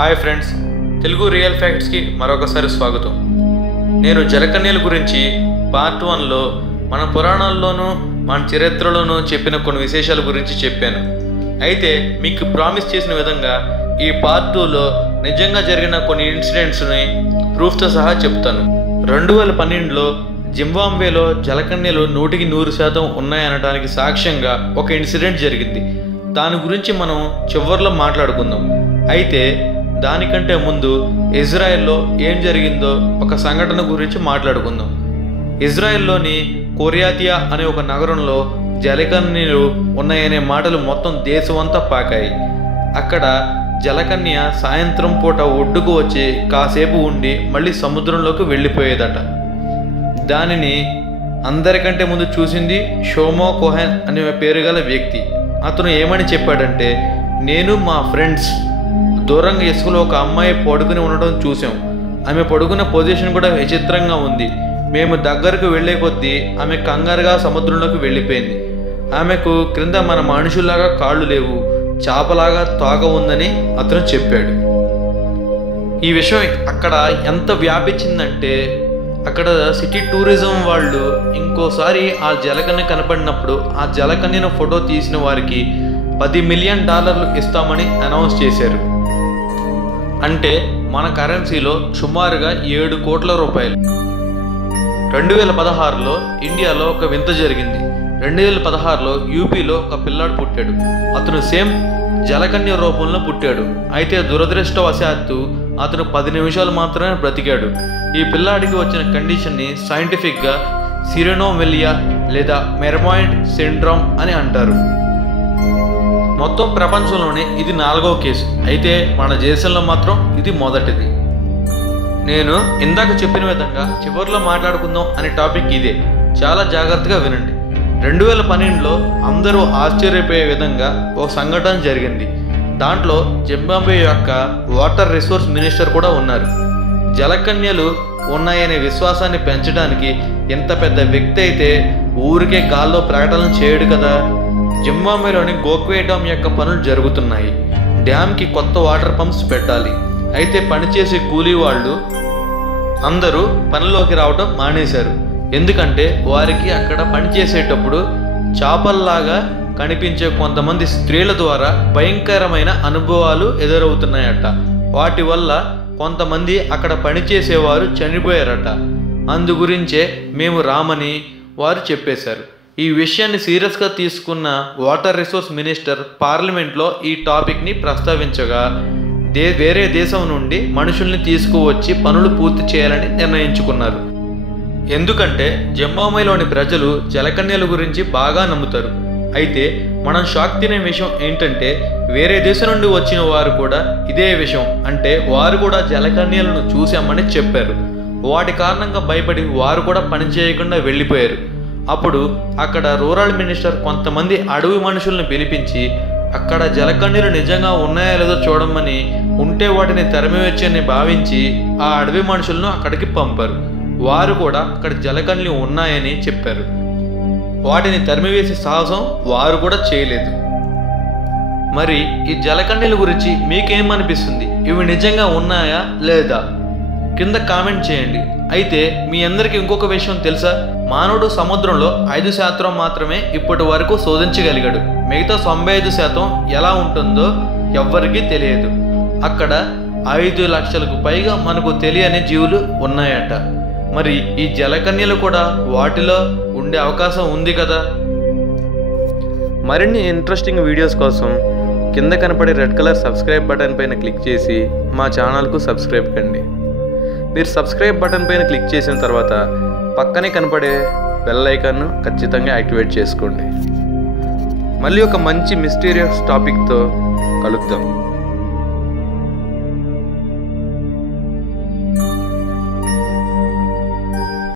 Hi friends Telugu real ఫ్యాక్ట్స్కి మరొకసారి స్వాగతం. నేను జలకన్యల గురించి పార్ట్ వన్లో మన పురాణాల్లోనూ మన చరిత్రలోనూ చెప్పిన కొన్ని విశేషాల గురించి చెప్పాను. అయితే మీకు ప్రామిస్ చేసిన విధంగా ఈ పార్ట్ టూలో నిజంగా జరిగిన కొన్ని ఇన్సిడెంట్స్ని ప్రూఫ్తో సహా చెప్తాను. రెండు వేల పన్నెండులో జింబాంబేలో జలకన్యలు నూటికి నూరు శాతం ఉన్నాయనడానికి సాక్ష్యంగా ఒక ఇన్సిడెంట్ జరిగింది. దాని గురించి మనం చివరిలో మాట్లాడుకుందాం. అయితే దానికంటే ముందు ఇజ్రాయెల్లో ఏం జరిగిందో ఒక సంఘటన గురించి మాట్లాడుకుందాం. ఇజ్రాయెల్లోని కొరియాతియా అనే ఒక నగరంలో జలకన్యలు ఉన్నాయనే మాటలు మొత్తం దేశమంతా పాకాయి. అక్కడ జలకన్య సాయంత్రం పూట ఒడ్డుకు వచ్చి కాసేపు ఉండి మళ్ళీ సముద్రంలోకి వెళ్ళిపోయేదట. దానిని అందరికంటే ముందు చూసింది షోమో కోహెన్ అనే పేరు గల వ్యక్తి. అతను ఏమని చెప్పాడంటే నేను మా ఫ్రెండ్స్. దూరంగా ఇసుకలో ఒక అమ్మాయి పడుకుని ఉండడం చూసాం ఆమె పడుకున్న పొజిషన్ కూడా విచిత్రంగా ఉంది. మేము దగ్గరకు వెళ్ళే కొద్దీ ఆమె కంగారుగా సముద్రంలోకి వెళ్ళిపోయింది. ఆమెకు క్రింద మన మనుషుల్లాగా కాళ్ళు లేవు చేపలాగా తాగ ఉందని అతను చెప్పాడు. ఈ విషయం అక్కడ ఎంత వ్యాపించిందంటే అక్కడ సిటీ టూరిజం వాళ్ళు ఇంకోసారి ఆ జలకన్య కనపడినప్పుడు ఆ జలకన్యను ఫోటో తీసిన వారికి పది మిలియన్ డాలర్లు ఇస్తామని అనౌన్స్ చేశారు. అంటే మన కరెన్సీలో సుమారుగా ఏడు కోట్ల రూపాయలు. రెండు వేల పదహారులో ఇండియాలో ఒక వింత జరిగింది. రెండు వేల పదహారులో యూపీలో ఒక పిల్లాడు పుట్టాడు. అతను సేమ్ జలకన్య రూపంలో పుట్టాడు. అయితే దురదృష్టవశాత్తు అతను పది నిమిషాలు మాత్రమే బ్రతికాడు. ఈ పిల్లాడికి వచ్చిన కండిషన్ని సైంటిఫిక్గా సిరెనోమెలియా లేదా మెరమాయిడ్ సిండ్రోమ్ అని అంటారు. మొత్తం ప్రపంచంలోనే ఇది నాలుగవ కేసు. అయితే మన దేశంలో మాత్రం ఇది మొదటిది. నేను ఇందాక చెప్పిన విధంగా చివరిలో మాట్లాడుకుందాం అనే టాపిక్ ఇదే. చాలా జాగ్రత్తగా వినండి. రెండు వేల పన్నెండులో అందరూ ఆశ్చర్యపోయే విధంగా ఒక సంఘటన జరిగింది. దాంట్లో జింబాబే యొక్క వాటర్ రిసోర్స్ మినిస్టర్ కూడా ఉన్నారు. జలకన్యలు ఉన్నాయనే విశ్వాసాన్ని పెంచడానికి ఇంత పెద్ద వ్యక్తి అయితే ఊరికే గాల్లో ప్రకటనలు చేయడు కదా. జింబాబేలోని గోక్వే డ్యామ్ యొక్క పనులు జరుగుతున్నాయి. డ్యామ్కి కొత్త వాటర్ పంప్స్ పెట్టాలి. అయితే పనిచేసే కూలీ వాళ్ళు అందరూ పనిలోకి రావడం మానేశారు. ఎందుకంటే వారికి అక్కడ పనిచేసేటప్పుడు చేపల్లాగా కనిపించే కొంతమంది స్త్రీల ద్వారా భయంకరమైన అనుభవాలు ఎదురవుతున్నాయట. వాటి వల్ల కొంతమంది అక్కడ పనిచేసేవారు చనిపోయారట. అందు గురించే మేము రామని వారు చెప్పేశారు. ఈ విషయాన్ని సీరియస్గా తీసుకున్న వాటర్ రిసోర్స్ మినిస్టర్ పార్లమెంట్లో ఈ టాపిక్ని ప్రస్తావించగా దే వేరే దేశం నుండి మనుషుల్ని తీసుకువచ్చి పనులు పూర్తి చేయాలని నిర్ణయించుకున్నారు. ఎందుకంటే జింబాబేలోని ప్రజలు జలకన్యల గురించి బాగా నమ్ముతారు. అయితే మనం షాక్ తినే విషయం ఏంటంటే వేరే దేశం నుండి వచ్చిన వారు కూడా ఇదే విషయం. అంటే వారు కూడా జలకన్యలను చూసామని చెప్పారు. వాటి కారణంగా భయపడి వారు కూడా పని చేయకుండా వెళ్ళిపోయారు. అప్పుడు అక్కడ రూరల్ మినిస్టర్ కొంతమంది అడవి మనుషుల్ని పిలిపించి అక్కడ జలకన్నీరు నిజంగా ఉన్నాయో లేదో చూడమని ఉంటే వాటిని తరిమివచ్చని భావించి ఆ అడవి మనుషులను అక్కడికి పంపారు. వారు కూడా అక్కడ జలకన్యలు ఉన్నాయని చెప్పారు. వాటిని తరిమివేసే సాహసం వారు కూడా చేయలేదు. మరి ఈ జలకన్నీల గురించి మీకేమనిపిస్తుంది? ఇవి నిజంగా ఉన్నాయా లేదా? కింద కామెంట్ చేయండి. అయితే మీ అందరికీ ఇంకొక విషయం తెలుసా? మానవుడు సముద్రంలో ఐదు శాతం మాత్రమే ఇప్పటి వరకు శోధించగలిగాడు. మిగతా తొంభై ఐదు శాతం ఎలా ఉంటుందో ఎవ్వరికీ తెలియదు. అక్కడ ఐదు లక్షలకు పైగా మనకు తెలియని జీవులు ఉన్నాయట. మరి ఈ జలకన్యలు కూడా వాటిలో ఉండే అవకాశం ఉంది కదా? మరిన్ని ఇంట్రెస్టింగ్ వీడియోస్ కోసం కింద కనపడే రెడ్ కలర్ సబ్స్క్రైబ్ బటన్ పైన క్లిక్ చేసి మా ఛానల్కు సబ్స్క్రైబ్ కండి. మీరు సబ్స్క్రైబ్ బటన్ పైన క్లిక్ చేసిన తర్వాత పక్కనే కనపడే బెల్ ఐకాన్ను ఖచ్చితంగా యాక్టివేట్ చేసుకోండి. మళ్ళీ ఒక మంచి మిస్టీరియస్ టాపిక్తో కలుద్దాం.